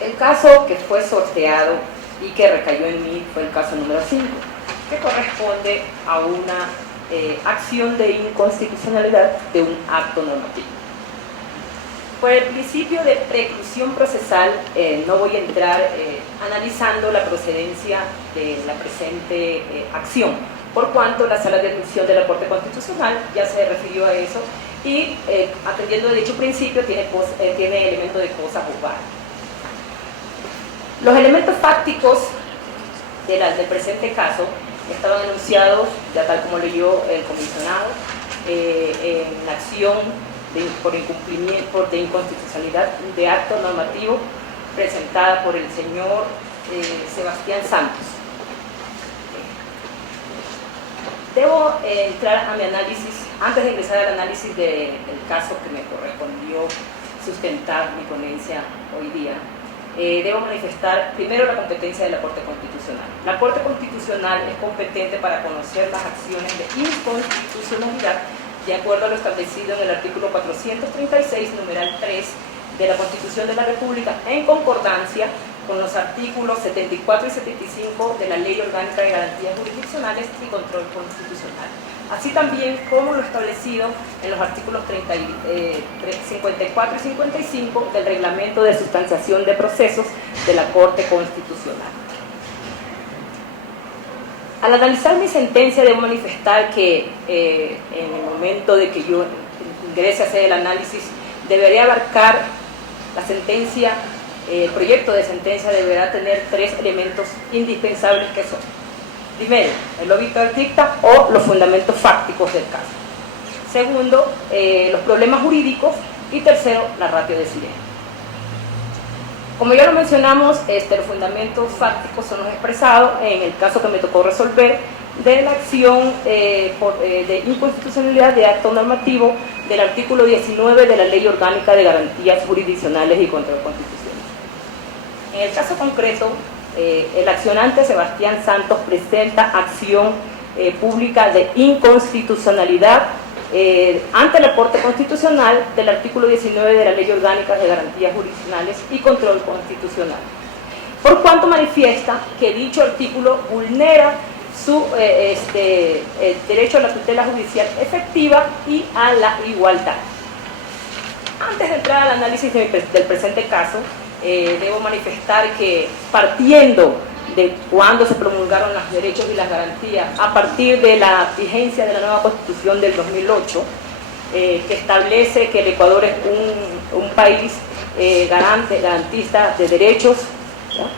El caso que fue sorteado y que recayó en mí fue el caso número 5, que corresponde a una acción de inconstitucionalidad de un acto normativo. Por el principio de preclusión procesal, no voy a entrar analizando la procedencia de la presente acción, por cuanto la Sala de Admisión de la Corte Constitucional ya se refirió a eso y, atendiendo a dicho principio, tiene elemento de cosa juzgada. Los elementos fácticos del presente caso estaban enunciados, ya tal como leyó el comisionado, en la acción por incumplimiento de inconstitucionalidad de acto normativo presentada por el señor Sebastián Santos. Debo entrar a mi análisis, antes de ingresar al análisis del caso que me correspondió sustentar mi ponencia hoy día. Debo manifestar primero la competencia de la Corte Constitucional. La Corte Constitucional es competente para conocer las acciones de inconstitucionalidad de acuerdo a lo establecido en el artículo 436, numeral 3 de la Constitución de la República, en concordancia con los artículos 74 y 75 de la Ley Orgánica de Garantías Jurisdiccionales y Control Constitucional, así también como lo establecido en los artículos 54 y 55 del Reglamento de Sustanciación de Procesos de la Corte Constitucional. Al analizar mi sentencia, debo manifestar que en el momento de que yo ingrese a hacer el análisis, debería abarcar la sentencia, el proyecto de sentencia deberá tener 3 elementos indispensables que son: primero, el obituario dicta o los fundamentos fácticos del caso; segundo, los problemas jurídicos; y tercero, la ratio decidendi. Como ya lo mencionamos, los fundamentos fácticos son los expresados en el caso que me tocó resolver de la acción de inconstitucionalidad de acto normativo del artículo 19 de la Ley Orgánica de Garantías Jurisdiccionales y Control Constitucional. En el caso concreto, el accionante Sebastián Santos presenta acción pública de inconstitucionalidad ante la Corte Constitucional del artículo 19 de la Ley Orgánica de Garantías Jurisdiccionales y Control Constitucional, por cuanto manifiesta que dicho artículo vulnera su derecho a la tutela judicial efectiva y a la igualdad. Antes de entrar al análisis del presente caso, debo manifestar que, partiendo de cuando se promulgaron los derechos y las garantías, a partir de la vigencia de la nueva Constitución del 2008, que establece que el Ecuador es un país garantista de derechos, ¿no?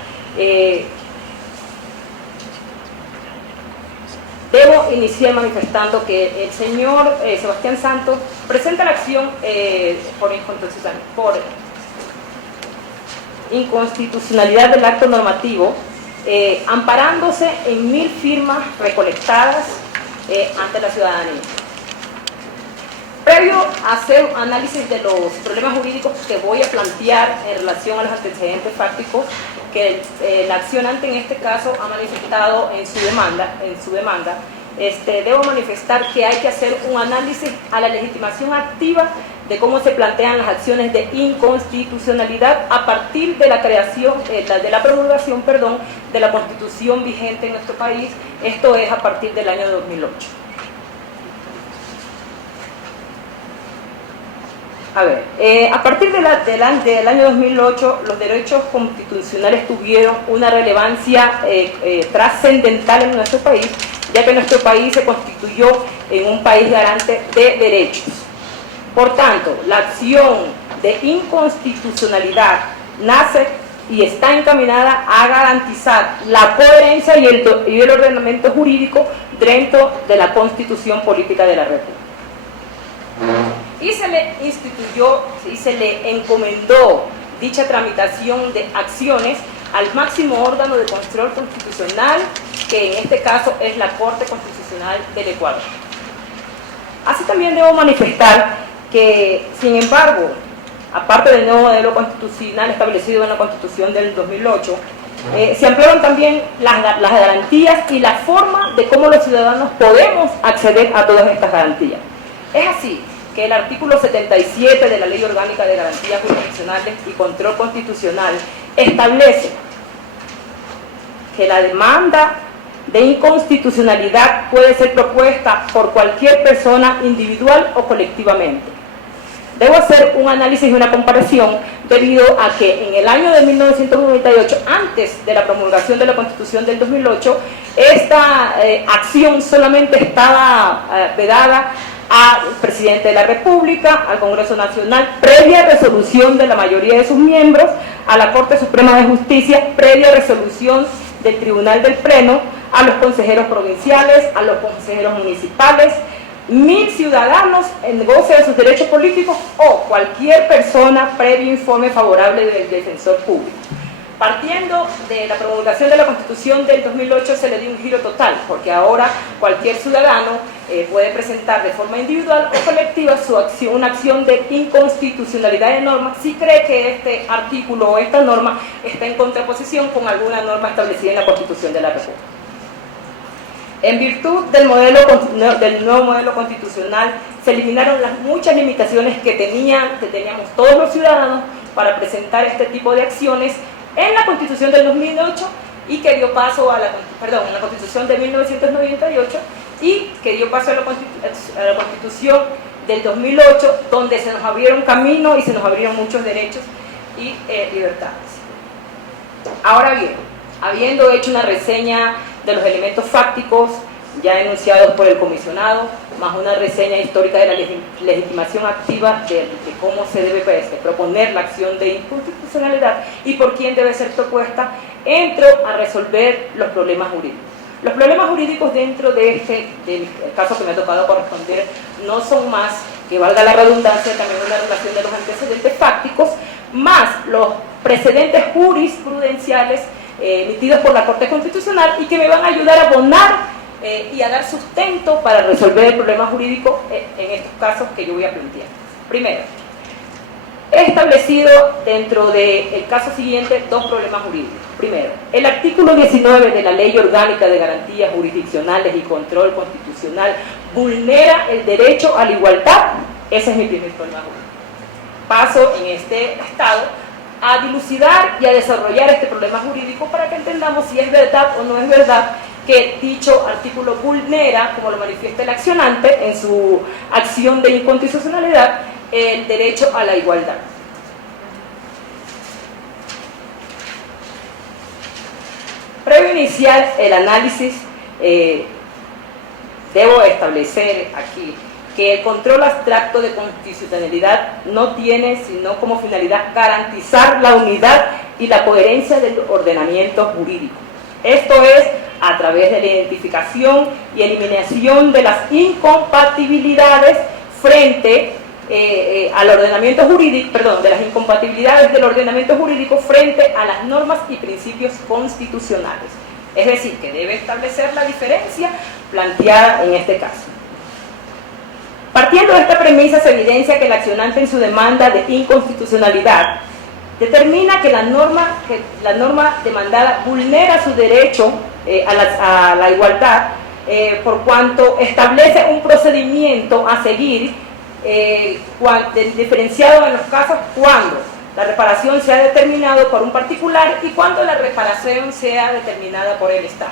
Debo iniciar manifestando que el señor Sebastián Santos presenta la acción por inconstitucionalidad del acto normativo, amparándose en 1000 firmas recolectadas ante la ciudadanía. Previo a hacer un análisis de los problemas jurídicos que voy a plantear en relación a los antecedentes fácticos que el accionante en este caso ha manifestado en su demanda, debo manifestar que hay que hacer un análisis a la legitimación activa de cómo se plantean las acciones de inconstitucionalidad a partir de la creación, de la promulgación, de la Constitución vigente en nuestro país, esto es a partir del año 2008. A ver, a partir del año 2008, los derechos constitucionales tuvieron una relevancia trascendental en nuestro país, ya que nuestro país se constituyó en un país garante de derechos. Por tanto, la acción de inconstitucionalidad nace y está encaminada a garantizar la coherencia y el ordenamiento jurídico dentro de la Constitución Política de la República. Y se le instituyó y se le encomendó dicha tramitación de acciones al máximo órgano de control constitucional, que en este caso es la Corte Constitucional del Ecuador. Así también debo manifestar que, sin embargo, aparte del nuevo modelo constitucional establecido en la Constitución del 2008, se ampliaron también las garantías y la forma de cómo los ciudadanos podemos acceder a todas estas garantías. Es así que el artículo 77 de la Ley Orgánica de Garantías Jurisdiccionales y Control Constitucional establece que la demanda de inconstitucionalidad puede ser propuesta por cualquier persona individual o colectivamente. Debo hacer un análisis y una comparación debido a que en el año de 1998, antes de la promulgación de la Constitución del 2008, esta acción solamente estaba vedada al presidente de la República, al Congreso Nacional, previa resolución de la mayoría de sus miembros, a la Corte Suprema de Justicia, previa resolución del Tribunal del Pleno, a los consejeros provinciales, a los consejeros municipales, 1000 ciudadanos en goce de sus derechos políticos o cualquier persona previo informe favorable del defensor público. Partiendo de la promulgación de la Constitución del 2008 se le dio un giro total, porque ahora cualquier ciudadano puede presentar de forma individual o colectiva una acción de inconstitucionalidad de norma si cree que este artículo o esta norma está en contraposición con alguna norma establecida en la Constitución de la República. En virtud del nuevo modelo constitucional, se eliminaron las muchas limitaciones que teníamos todos los ciudadanos para presentar este tipo de acciones en la Constitución del 2008 y que dio paso en la Constitución de 1998 y que dio paso a la Constitución del 2008, donde se nos abrieron caminos y se nos abrieron muchos derechos y libertades. Ahora bien, habiendo hecho una reseña de los elementos fácticos ya enunciados por el comisionado, más una reseña histórica de la legitimación activa de cómo se debe proponer la acción de inconstitucionalidad y por quién debe ser propuesta, entro a resolver los problemas jurídicos. Los problemas jurídicos dentro del caso que me ha tocado corresponder no son más, que valga la redundancia, también una relación de los antecedentes fácticos, más los precedentes jurisprudenciales emitidos por la Corte Constitucional y que me van a ayudar a abonar y a dar sustento para resolver el problema jurídico en estos casos que yo voy a plantear. Primero, he establecido dentro del caso siguiente dos problemas jurídicos. Primero, el artículo 19 de la Ley Orgánica de Garantías Jurisdiccionales y Control Constitucional vulnera el derecho a la igualdad. Ese es mi primer problema jurídico. Paso en este estado a dilucidar y a desarrollar este problema jurídico para que entendamos si es verdad o no es verdad que dicho artículo vulnera, como lo manifiesta el accionante en su acción de inconstitucionalidad, el derecho a la igualdad. Previo a iniciar el análisis, debo establecer aquí que el control abstracto de constitucionalidad no tiene sino como finalidad garantizar la unidad y la coherencia del ordenamiento jurídico. Esto es a través de la identificación y eliminación de las incompatibilidades frente al ordenamiento jurídico, de las incompatibilidades del ordenamiento jurídico frente a las normas y principios constitucionales. Es decir, que debe establecer la diferencia planteada en este caso. Partiendo de esta premisa, se evidencia que el accionante en su demanda de inconstitucionalidad determina que la norma demandada vulnera su derecho a la igualdad por cuanto establece un procedimiento a seguir diferenciado en los casos cuando la reparación sea determinada por un particular y cuando la reparación sea determinada por el Estado.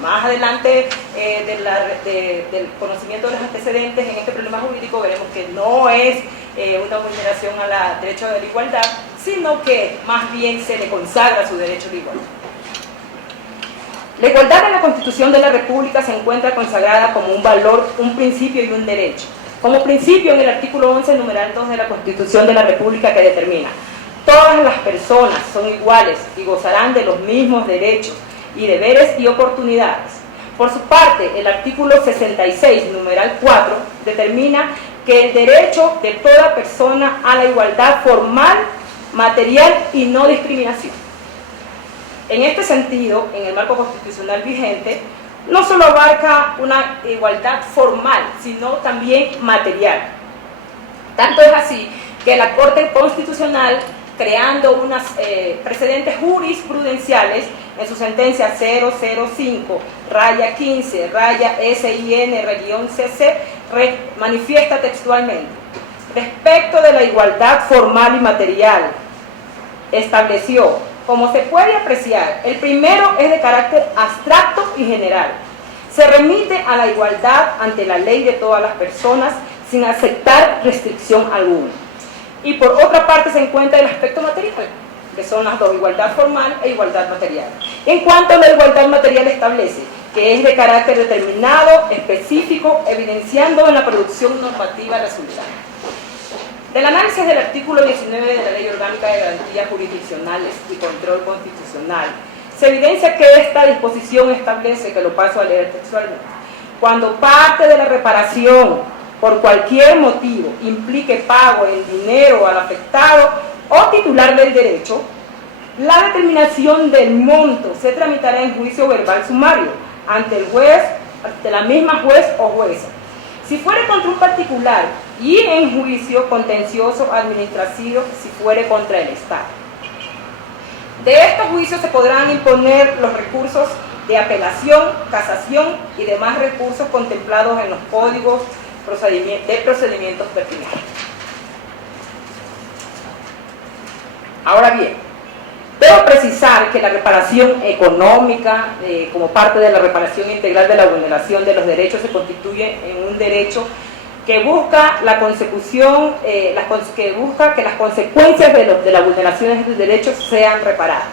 Más adelante del conocimiento de los antecedentes en este problema jurídico veremos que no es una vulneración al derecho de la igualdad, sino que más bien se le consagra su derecho a la igualdad. La igualdad en la Constitución de la República se encuentra consagrada como un valor, un principio y un derecho. Como principio en el artículo 11, numeral 2 de la Constitución de la República, que determina: todas las personas son iguales y gozarán de los mismos derechos y deberes y oportunidades. Por su parte, el artículo 66, numeral 4, determina que el derecho de toda persona a la igualdad formal, material y no discriminación. En este sentido, en el marco constitucional vigente, no solo abarca una igualdad formal, sino también material. Tanto es así que la Corte Constitucional, creando unas precedentes jurisprudenciales en su sentencia 005-15-SIN-CC, manifiesta textualmente: respecto de la igualdad formal y material, estableció Como se puede apreciar, el primero es de carácter abstracto y general. Se remite a la igualdad ante la ley de todas las personas sin aceptar restricción alguna. Y por otra parte se encuentra el aspecto material, que son las dos, igualdad formal e igualdad material. En cuanto a la igualdad material establece que es de carácter determinado, específico, evidenciando en la producción normativa resultante. Del análisis del artículo 19 de la Ley Orgánica de Garantías Jurisdiccionales y Control Constitucional, se evidencia que esta disposición establece, que lo paso a leer textualmente, cuando parte de la reparación por cualquier motivo implique pago en dinero al afectado o titular del derecho, la determinación del monto se tramitará en juicio verbal sumario ante el juez, ante la misma juez o jueza. Si fuere contra un particular y en juicio contencioso administrativo si fuere contra el Estado. De estos juicios se podrán imponer los recursos de apelación, casación y demás recursos contemplados en los códigos de procedimientos pertinentes. Ahora bien, debo precisar que la reparación económica, como parte de la reparación integral de la vulneración de los derechos, se constituye en un derecho que busca la consecución, que busca que las consecuencias de las vulneraciones de derechos sean reparadas.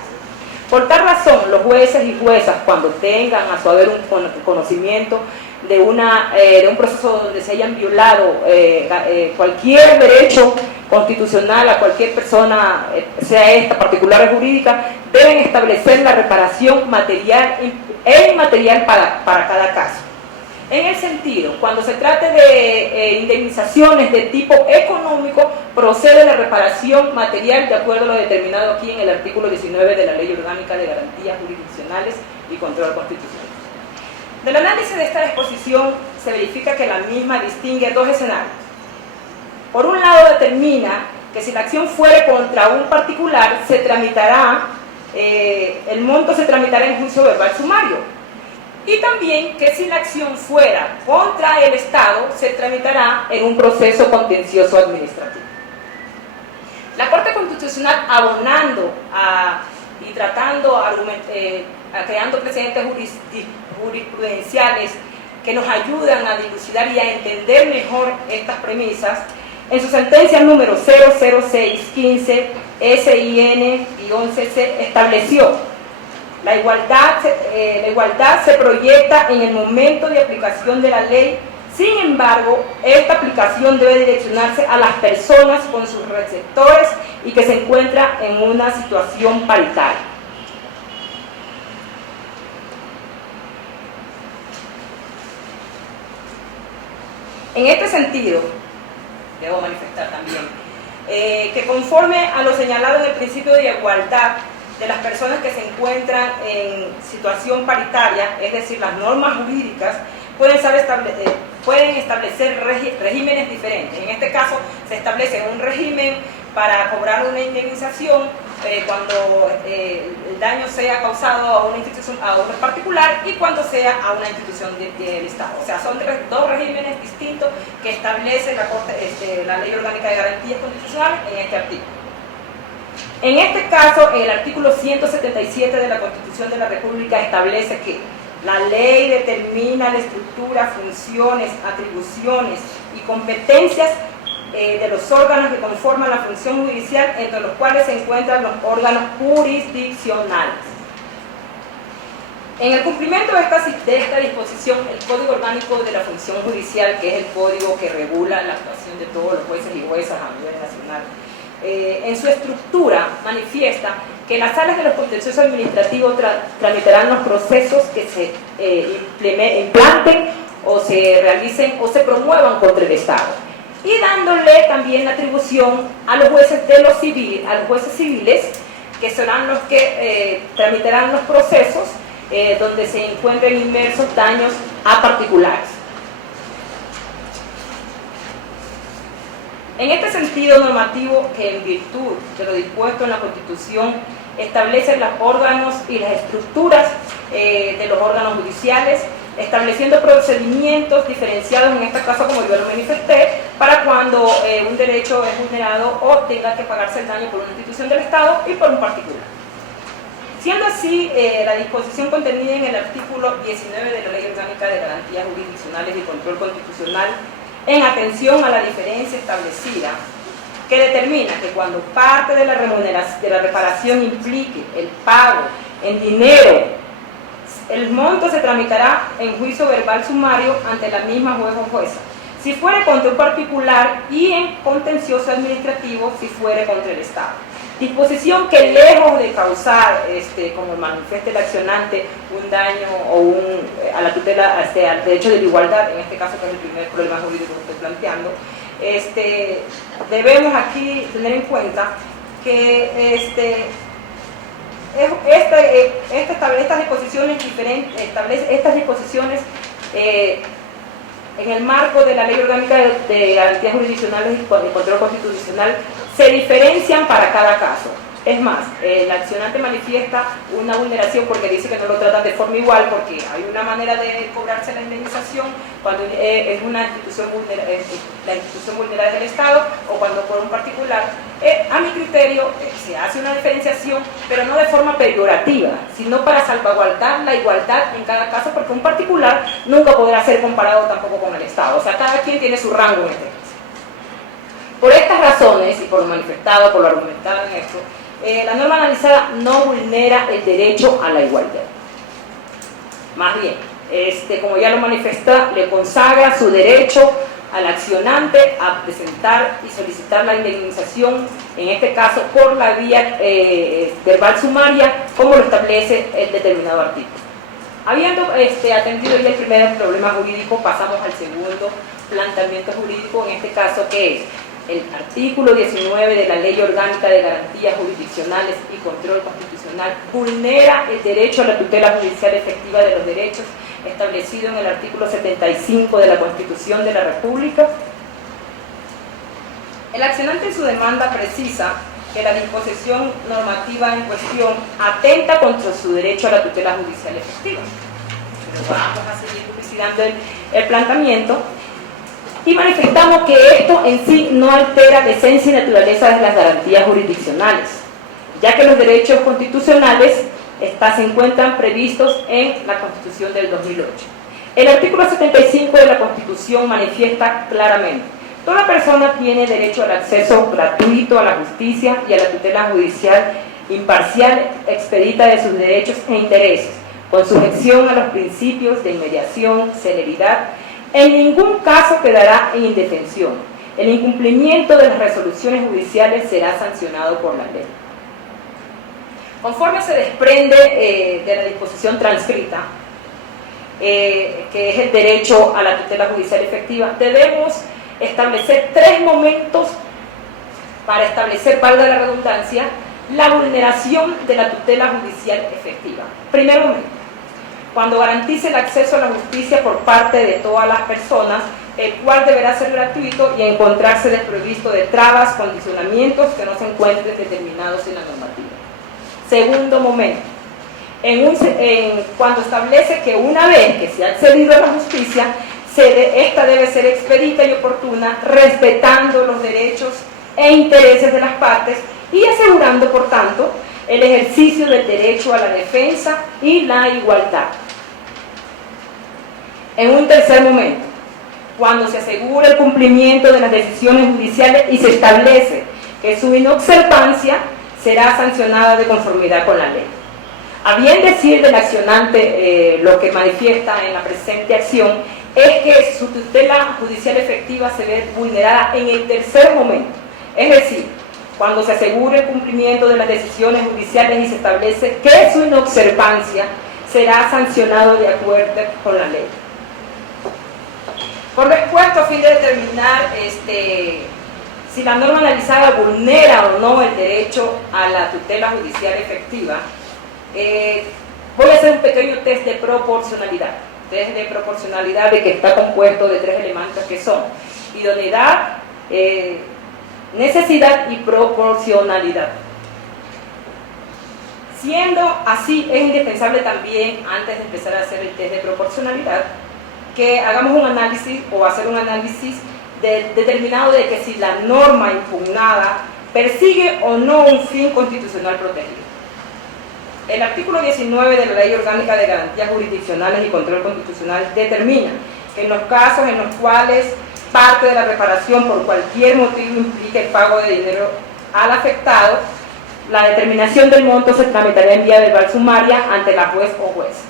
Por tal razón, los jueces y juezas, cuando tengan a su haber un conocimiento de un proceso donde se hayan violado cualquier derecho constitucional a cualquier persona, sea esta particular o jurídica, deben establecer la reparación material e inmaterial para cada caso. En el sentido, cuando se trate de indemnizaciones de tipo económico, procede la reparación material de acuerdo a lo determinado aquí en el artículo 19 de la Ley Orgánica de Garantías Jurisdiccionales y Control Constitucional. Del análisis de esta disposición se verifica que la misma distingue dos escenarios. Por un lado, determina que si la acción fuere contra un particular, se tramitará, el monto se tramitará en juicio verbal sumario. Y también que si la acción fuera contra el Estado, se tramitará en un proceso contencioso administrativo. La Corte Constitucional, abonando y tratando, creando precedentes jurisprudenciales que nos ayudan a dilucidar y a entender mejor estas premisas, en su sentencia número 00615 SIN-11C estableció la igualdad se proyecta en el momento de aplicación de la ley. Sin embargo, esta aplicación debe direccionarse a las personas con sus receptores y que se encuentran en una situación paritaria. En este sentido, debo manifestar también que conforme a lo señalado en el principio de igualdad de las personas que se encuentran en situación paritaria, es decir, las normas jurídicas pueden establecer regímenes diferentes. En este caso se establece un régimen para cobrar una indemnización cuando el daño sea causado a una institución, a un particular, y cuando sea a una institución del Estado. O sea, son dos regímenes distintos que establece la Ley Orgánica de Garantías Constitucionales en este artículo. En este caso, el artículo 177 de la Constitución de la República establece que la ley determina la estructura, funciones, atribuciones y competencias de los órganos que conforman la función judicial, entre los cuales se encuentran los órganos jurisdiccionales. En el cumplimiento de esta disposición, el Código Orgánico de la Función Judicial, que es el código que regula la actuación de todos los jueces y juezas a nivel nacional, en su estructura manifiesta que las salas de los contenciosos administrativos tramitarán los procesos que se implanten o se realicen o se promuevan contra el Estado, y dándole también la atribución a los jueces civiles, que serán los que tramitarán los procesos donde se encuentren inmersos daños a particulares. En este sentido normativo, que en virtud de lo dispuesto en la Constitución establece los órganos y las estructuras de los órganos judiciales, estableciendo procedimientos diferenciados, en este caso como yo lo manifesté, para cuando un derecho es vulnerado o tenga que pagarse el daño por una institución del Estado y por un particular. Siendo así, la disposición contenida en el artículo 19 de la Ley Orgánica de Garantías Jurisdiccionales y Control Constitucional, en atención a la diferencia establecida, que determina que cuando parte de la remuneración, de la reparación implique el pago en dinero, el monto se tramitará en juicio verbal sumario ante la misma juez o jueza, si fuere contra un particular, y en contencioso administrativo si fuere contra el Estado. Disposición que, lejos de causar, como manifiesta el accionante, un daño o a la tutela, al derecho de la igualdad, en este caso que es el primer problema jurídico que estoy planteando, debemos aquí tener en cuenta que estas disposiciones diferentes, establece estas disposiciones en el marco de la Ley Orgánica de Garantías Jurisdiccionales y Control Constitucional, se diferencian para cada caso. Es más, el accionante manifiesta una vulneración porque dice que no lo tratan de forma igual, porque hay una manera de cobrarse la indemnización cuando es una institución la institución vulnerada del Estado, o cuando por un particular. A mi criterio se hace una diferenciación, pero no de forma peyorativa, sino para salvaguardar la igualdad en cada caso, porque un particular nunca podrá ser comparado tampoco con el Estado. O sea, cada quien tiene su rango en este caso. Por estas razones, y por lo manifestado, por lo argumentado en esto, la norma analizada no vulnera el derecho a la igualdad. Más bien, como ya lo manifesta, le consagra su derecho al accionante a presentar y solicitar la indemnización, en este caso por la vía verbal sumaria, como lo establece el determinado artículo. Habiendo atendido ya el primer problema jurídico, pasamos al segundo planteamiento jurídico, en este caso, que es el artículo 19 de la Ley Orgánica de Garantías Jurisdiccionales y Control Constitucional vulnera el derecho a la tutela judicial efectiva de los derechos establecido en el artículo 75 de la Constitución de la República. El accionante en su demanda precisa que la disposición normativa en cuestión atenta contra su derecho a la tutela judicial efectiva. Pero vamos a seguir publicitando el planteamiento. Y manifestamos que esto en sí no altera la esencia y naturaleza de las garantías jurisdiccionales, ya que los derechos constitucionales se encuentran previstos en la Constitución del 2008. El artículo 75 de la Constitución manifiesta claramente: toda persona tiene derecho al acceso gratuito a la justicia y a la tutela judicial imparcial, expedita de sus derechos e intereses, con sujeción a los principios de inmediación, celeridad. En ningún caso quedará en indefensión. El incumplimiento de las resoluciones judiciales será sancionado por la ley. Conforme se desprende de la disposición transcrita, que es el derecho a la tutela judicial efectiva, debemos establecer 3 momentos para establecer, valga la redundancia, la vulneración de la tutela judicial efectiva. Primer momento: cuando garantice el acceso a la justicia por parte de todas las personas, el cual deberá ser gratuito y encontrarse desprovisto de trabas, condicionamientos que no se encuentren determinados en la normativa. Segundo momento: cuando establece que una vez que se ha accedido a la justicia, esta debe ser expedita y oportuna, respetando los derechos e intereses de las partes y asegurando, por tanto, el ejercicio del derecho a la defensa y la igualdad. En un tercer momento, cuando se asegura el cumplimiento de las decisiones judiciales y se establece que su inobservancia será sancionada de conformidad con la ley. A bien decir del accionante, lo que manifiesta en la presente acción es que su tutela judicial efectiva se ve vulnerada en el tercer momento, es decir, cuando se asegure el cumplimiento de las decisiones judiciales y se establece que su inobservancia será sancionado de acuerdo con la ley. Por lo expuesto, a fin de determinar si la norma analizada vulnera o no el derecho a la tutela judicial efectiva, voy a hacer un pequeño test de proporcionalidad. Test de proporcionalidad de que está compuesto de 3 elementos que son idoneidad, necesidad y proporcionalidad. Siendo así, es indispensable también, antes de empezar a hacer el test de proporcionalidad, que hagamos un análisis o hacer un análisis determinado de que si la norma impugnada persigue o no un fin constitucional protegido. El artículo 19 de la Ley Orgánica de Garantías Jurisdiccionales y Control Constitucional determina que en los casos en los cuales parte de la reparación por cualquier motivo implique el pago de dinero al afectado, la determinación del monto se tramitará en vía verbal sumaria ante la juez o juez.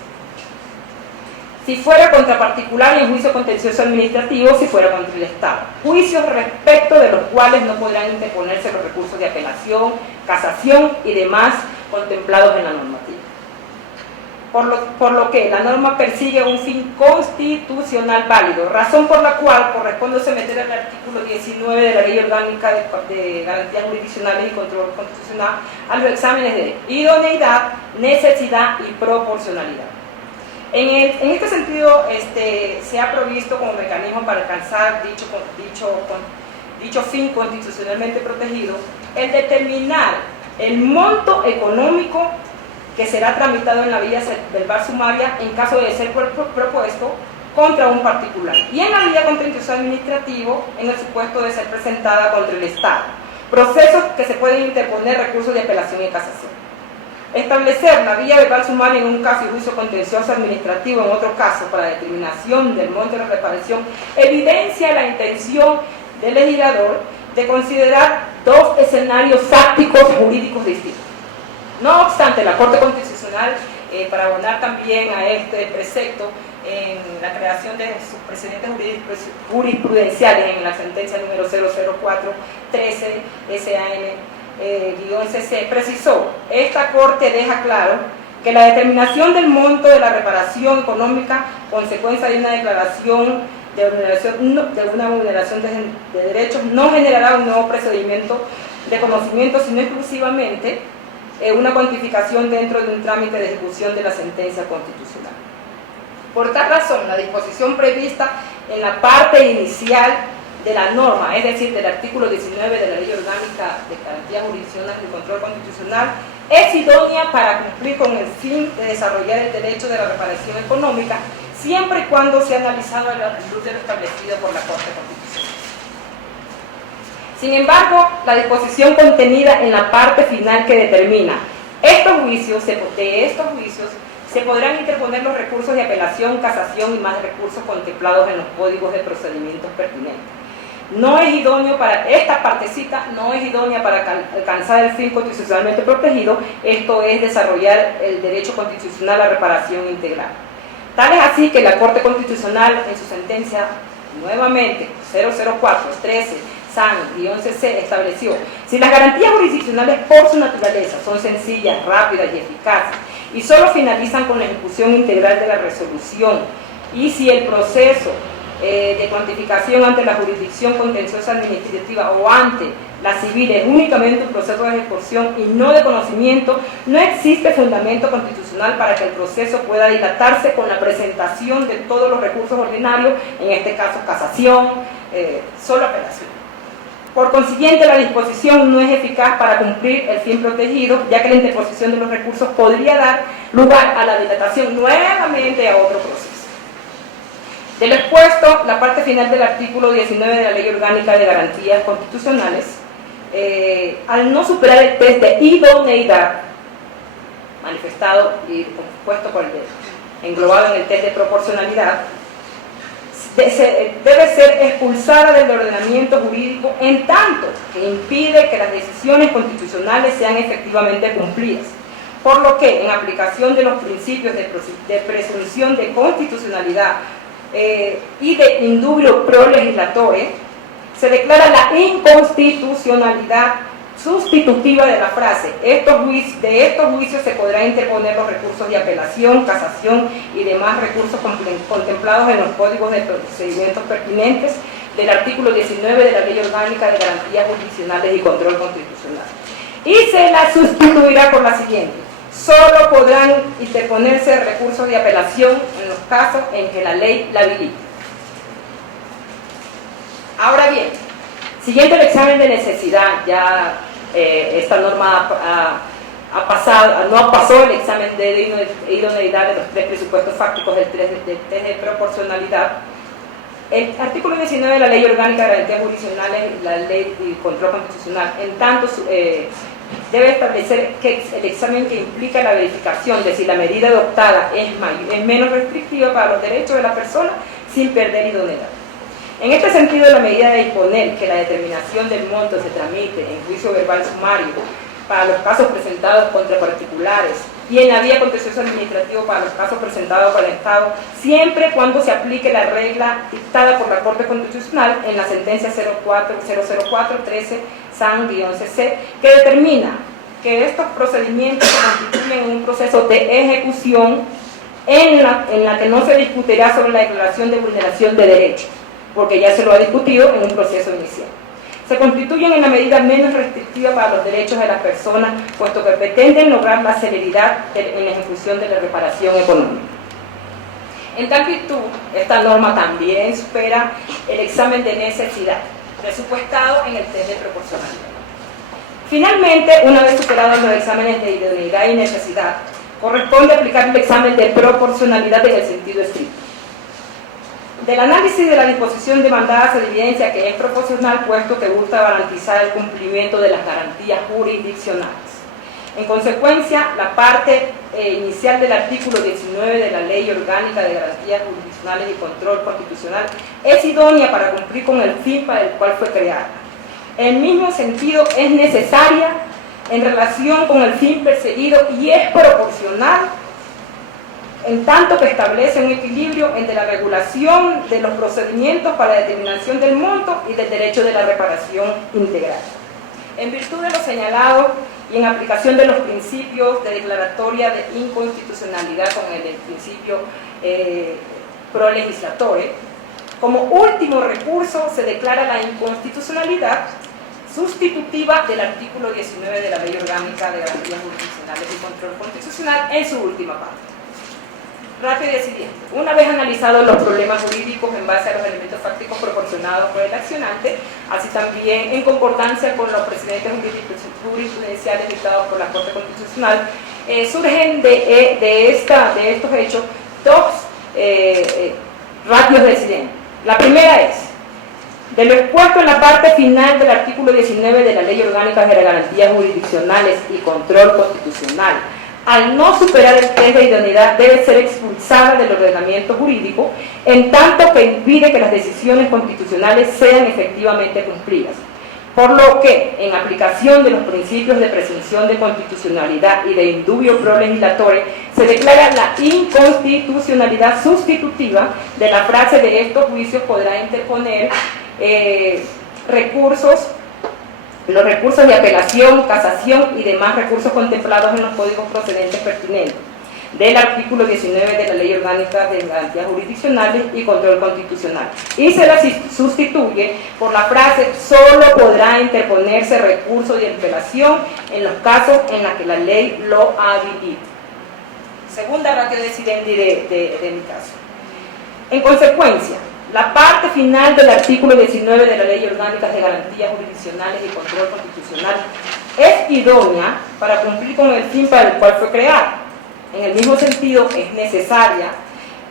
Si fuera contra particular y en juicio contencioso administrativo, si fuera contra el Estado. Juicios respecto de los cuales no podrán interponerse los recursos de apelación, casación y demás contemplados en la normativa. Por lo que la norma persigue un fin constitucional válido, razón por la cual corresponde someter al artículo 19 de la Ley Orgánica de Garantías Jurisdiccionales y Control Constitucional a los exámenes de idoneidad, necesidad y proporcionalidad. En este sentido, se ha provisto como mecanismo para alcanzar dicho fin constitucionalmente protegido el determinar el monto económico que será tramitado en la vía verbal sumaria en caso de ser propuesto contra un particular, y en la vía contencioso administrativo en el supuesto de ser presentada contra el Estado. Procesos que se pueden interponer recursos de apelación y casación. Establecer la vía verbal sumaria en un caso y juicio contencioso administrativo en otro caso para determinación del monto de la reparación evidencia la intención del legislador de considerar dos escenarios fácticos jurídicos distintos. No obstante, la Corte Constitucional, para abonar también a este precepto en la creación de sus precedentes jurisprudenciales en la sentencia número 00413 SAN-CC, precisó: esta Corte deja claro que la determinación del monto de la reparación económica, consecuencia de una declaración de una vulneración de derechos, no generará un nuevo procedimiento de conocimiento, sino exclusivamente una cuantificación dentro de un trámite de ejecución de la sentencia constitucional. Por tal razón, la disposición prevista en la parte inicial de la norma, es decir, del artículo 19 de la Ley Orgánica de Garantías Jurisdiccionales y Control Constitucional, es idónea para cumplir con el fin de desarrollar el derecho de la reparación económica, siempre y cuando sea analizado a la luz de lo establecido por la Corte Constitucional. Sin embargo, la disposición contenida en la parte final que determina de estos juicios se podrán interponer los recursos de apelación, casación y más recursos contemplados en los códigos de procedimientos pertinentes. No es idóneo para esta partecita, no es idónea para alcanzar el fin constitucionalmente protegido, esto es desarrollar el derecho constitucional a reparación integral. Tal es así que la Corte Constitucional en su sentencia nuevamente 00413 SAN-CC estableció: si las garantías jurisdiccionales por su naturaleza son sencillas, rápidas y eficaces y solo finalizan con la ejecución integral de la resolución, y si el proceso de cuantificación ante la jurisdicción contenciosa administrativa o ante la civil es únicamente un proceso de ejecución y no de conocimiento, no existe fundamento constitucional para que el proceso pueda dilatarse con la presentación de todos los recursos ordinarios, en este caso casación, solo apelación. Por consiguiente, la disposición no es eficaz para cumplir el fin protegido, ya que la interposición de los recursos podría dar lugar a la dilatación nuevamente a otro proceso. De lo expuesto, la parte final del artículo 19 de la Ley Orgánica de Garantías Constitucionales, al no superar el test de idoneidad manifestado y compuesto por englobado en el test de proporcionalidad, debe ser expulsada del ordenamiento jurídico en tanto que impide que las decisiones constitucionales sean efectivamente cumplidas, por lo que en aplicación de los principios de presunción de constitucionalidad y de indubio pro legislatore, se declara la inconstitucionalidad sustitutiva de la frase: de estos juicios se podrán interponer los recursos de apelación, casación y demás recursos contemplados en los códigos de procedimientos pertinentes del artículo 19 de la Ley Orgánica de Garantías Jurisdiccionales y Control Constitucional. Y se la sustituirá por la siguiente: solo podrán interponerse recursos de apelación en los casos en que la ley la habilite. Ahora bien, siguiendo el examen de necesidad, ya esta norma no pasó el examen de idoneidad de los tres presupuestos fácticos del test de proporcionalidad. El artículo 19 de la Ley Orgánica de Garantías Jurisdiccionales y la Ley de Control Constitucional, en tanto debe establecer que el examen que implica la verificación de si la medida adoptada es menos restrictiva para los derechos de la persona sin perder idoneidad. En este sentido, la medida de disponer que la determinación del monto se tramite en juicio verbal sumario para los casos presentados contra particulares y en la vía contencioso administrativo para los casos presentados por el Estado, siempre cuando se aplique la regla dictada por la Corte Constitucional en la sentencia 00413 SAN-CC, que determina que estos procedimientos constituyen un proceso de ejecución en la que no se discutirá sobre la declaración de vulneración de derechos, porque ya se lo ha discutido en un proceso inicial. Se constituyen en la medida menos restrictiva para los derechos de las personas, puesto que pretenden lograr la celeridad en la ejecución de la reparación económica. En tal virtud, esta norma también supera el examen de necesidad, presupuestado en el test de proporcionalidad. Finalmente, una vez superados los exámenes de idoneidad y necesidad, corresponde aplicar el examen de proporcionalidad en el sentido estricto. Del análisis de la disposición demandada se evidencia que es proporcional, puesto que busca garantizar el cumplimiento de las garantías jurisdiccionales. En consecuencia, la parte inicial del artículo 19 de la Ley Orgánica de Garantías Jurisdiccionales y Control Constitucional es idónea para cumplir con el fin para el cual fue creada. En el mismo sentido, es necesaria en relación con el fin perseguido y es proporcional en tanto que establece un equilibrio entre la regulación de los procedimientos para la determinación del monto y del derecho de la reparación integral. En virtud de lo señalado y en aplicación de los principios de declaratoria de inconstitucionalidad con el principio pro legislatore, como último recurso se declara la inconstitucionalidad sustitutiva del artículo 19 de la Ley Orgánica de Garantías Jurisdiccionales y Control Constitucional en su última parte. Rápido y decidiente. Una vez analizados los problemas jurídicos en base a los elementos fácticos proporcionados por el accionante, así también en concordancia con los precedentes jurisprudenciales dictados por la Corte Constitucional, surgen de estos hechos dos ratios decidentes. La primera es, de lo expuesto en la parte final del artículo 19 de la Ley Orgánica de Garantías Jurisdiccionales y Control Constitucional, al no superar el test de idoneidad debe ser expulsada del ordenamiento jurídico, en tanto que impide que las decisiones constitucionales sean efectivamente cumplidas. Por lo que, en aplicación de los principios de presunción de constitucionalidad y de indubio pro legislatore, se declara la inconstitucionalidad sustitutiva de la frase de estos juicios podrá interponer los recursos de apelación, casación y demás recursos contemplados en los códigos procedentes pertinentes del artículo 19 de la Ley Orgánica de Garantías Jurisdiccionales y Control Constitucional, y se la sustituye por la frase solo podrá interponerse recurso de apelación en los casos en los que la ley lo habilite. Segunda ratio decidendi de mi caso. En consecuencia, la parte final del artículo 19 de la Ley Orgánica de Garantías Jurisdiccionales y Control Constitucional es idónea para cumplir con el fin para el cual fue creada. En el mismo sentido, es necesaria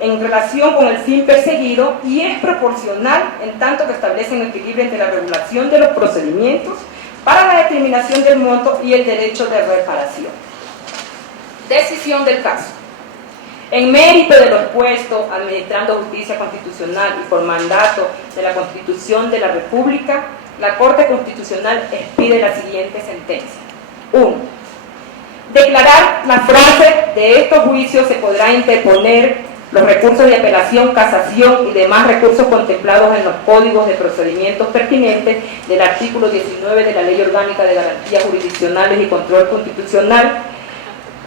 en relación con el fin perseguido y es proporcional en tanto que establece un equilibrio entre la regulación de los procedimientos para la determinación del monto y el derecho de reparación. Decisión del caso. En mérito de lo expuesto, administrando justicia constitucional y por mandato de la Constitución de la República, la Corte Constitucional expide la siguiente sentencia. 1. Declarar la frase de estos juicios se podrá interponer los recursos de apelación, casación y demás recursos contemplados en los códigos de procedimientos pertinentes del artículo 19 de la Ley Orgánica de Garantías Jurisdiccionales y Control Constitucional,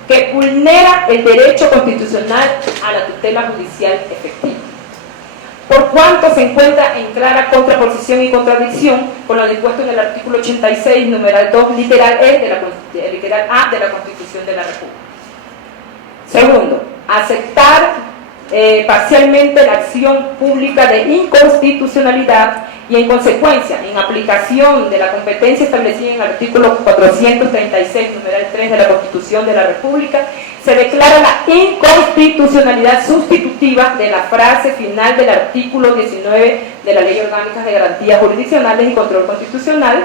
que vulnera el derecho constitucional a la tutela judicial efectiva, por cuanto se encuentra en clara contraposición y contradicción con lo dispuesto en el artículo 86, numeral 2, literal A de la Constitución de la República. Segundo, aceptar parcialmente la acción pública de inconstitucionalidad y en consecuencia, en aplicación de la competencia establecida en el artículo 436, numeral 3 de la Constitución de la República, se declara la inconstitucionalidad sustitutiva de la frase final del artículo 19 de la Ley Orgánica de Garantías Jurisdiccionales y Control Constitucional,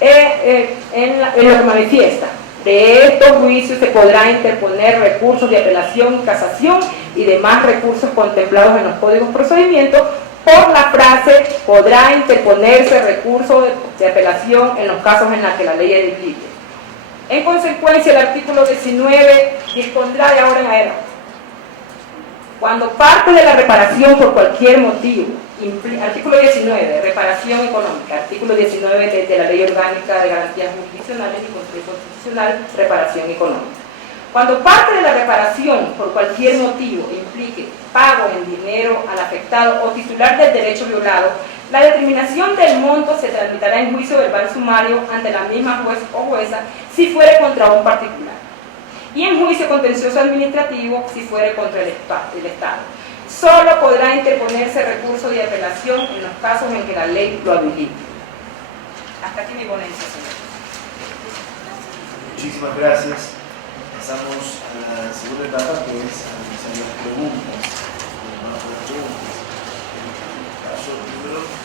en lo que manifiesta de estos juicios se podrá interponer recursos de apelación y casación y demás recursos contemplados en los códigos de procedimiento. Por la frase, podrá interponerse recurso de apelación en los casos en los que la ley es libre. En consecuencia, el artículo 19 dispondrá de ahora en adelante: cuando parte de la reparación por cualquier motivo, artículo 19, reparación económica, artículo 19 de la Ley Orgánica de Garantías Jurisdiccionales y Control Constitucional, reparación económica. Cuando parte de la reparación por cualquier motivo implique pago en dinero al afectado o titular del derecho violado, la determinación del monto se tramitará en juicio verbal sumario ante la misma juez o jueza si fuere contra un particular, y en juicio contencioso administrativo si fuere contra el Estado. Solo podrá interponerse recurso de apelación en los casos en que la ley lo habilite. Hasta aquí mi ponencia, señor. Muchísimas gracias. Pasamos a la segunda etapa, que es analizar las preguntas. El caso número 5.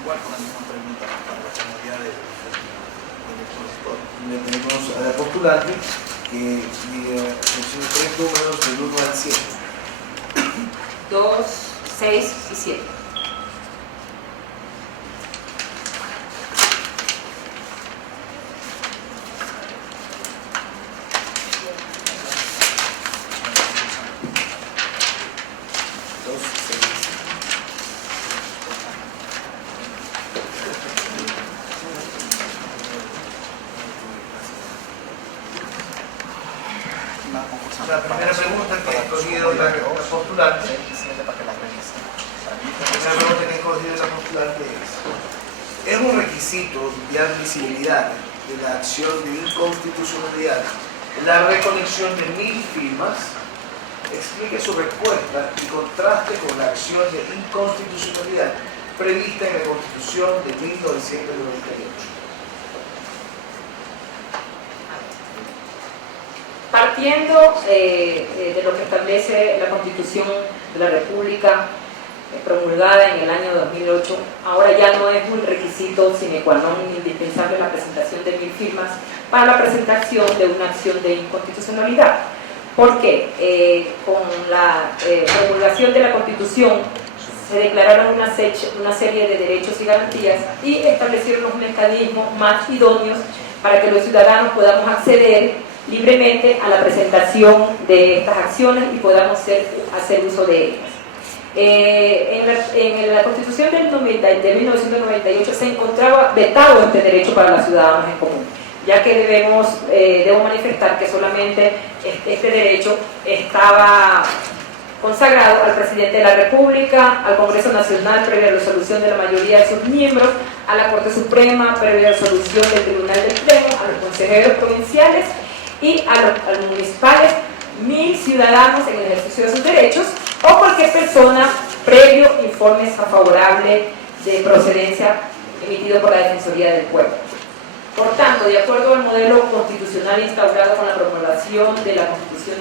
Igual con la misma pregunta para la comunidad del expositor. Le tenemos a la postulante que menciona 3 números del 1 al 7. 2, 6 y 7. La primera pregunta que ha escogido la postulante, es un requisito de admisibilidad de la acción de inconstitucionalidad la recolección de 1000 firmas. Explique su respuesta y contraste con la acción de inconstitucionalidad prevista en la Constitución de 1998. Partiendo de lo que establece la Constitución de la República promulgada en el año 2008, ahora ya no es un requisito sine qua non indispensable la presentación de 1000 firmas para la presentación de una acción de inconstitucionalidad. ¿Por qué? Con la promulgación de la Constitución se declararon una serie de derechos y garantías y establecieron los mecanismos más idóneos para que los ciudadanos podamos acceder libremente a la presentación de estas acciones y podamos hacer uso de ellas. En la Constitución de 1998 se encontraba vetado este derecho para los ciudadanos en común, ya que debo manifestar que solamente este derecho estaba consagrado al presidente de la República, al Congreso Nacional previa resolución de la mayoría de sus miembros, a la Corte Suprema previa resolución del Tribunal del Pleno, a los consejeros provinciales y a los municipales, 1000 ciudadanos en el ejercicio de sus derechos, o cualquier persona previo informe favorable de procedencia emitido por la Defensoría del Pueblo. Por tanto, de acuerdo al modelo constitucional instaurado con la promulgación de la Constitución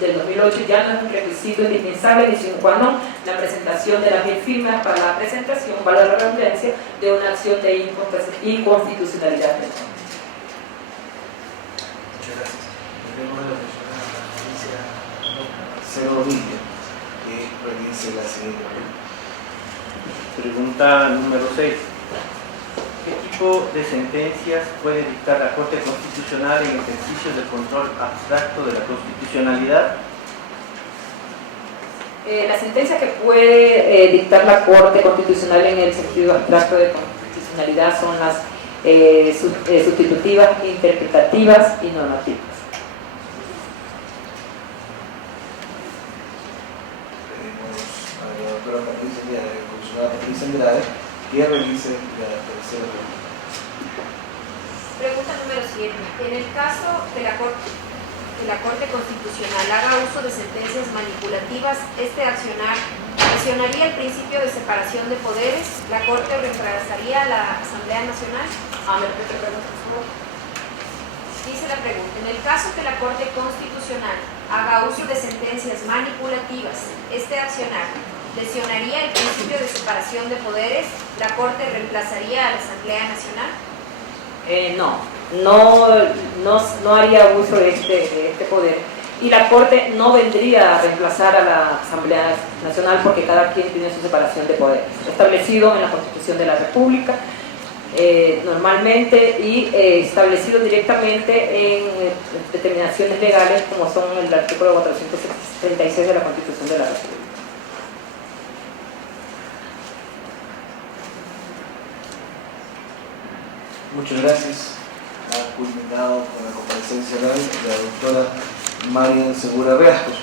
del 2008, ya no es un requisito indispensable ni sine qua non la presentación de las 1000 firmas para la presentación, valga la redundancia, de una acción de inconstitucionalidad. Tenemos a la persona de la provincia Segovia, que realice la siguiente pregunta número 6. ¿Qué tipo de sentencias puede dictar la Corte Constitucional en ejercicio del control abstracto de la constitucionalidad? La sentencia que puede dictar la Corte Constitucional en el sentido abstracto de constitucionalidad son las sustitutivas, interpretativas y normativas. Patricia Andrade, que realice la tercera pregunta. Pregunta número 7. En el caso de la Corte, que la Corte Constitucional haga uso de sentencias manipulativas, este accionar lesionaría el principio de separación de poderes. La Corte reemplazaría a la Asamblea Nacional. ¿Me repite la pregunta, por favor? Dice la pregunta, en el caso que la Corte Constitucional haga uso de sentencias manipulativas, este accionar lesionaría el principio de separación de poderes. ¿La Corte reemplazaría a la Asamblea Nacional? No haría uso de este poder, y la Corte no vendría a reemplazar a la Asamblea Nacional porque cada quien tiene su separación de poderes, establecido en la Constitución de la República normalmente, y establecido directamente en determinaciones legales como son el artículo 436 de la Constitución de la República. Muchas gracias. Ha culminado con la comparecencia oral de la doctora Marian Segura Reascos.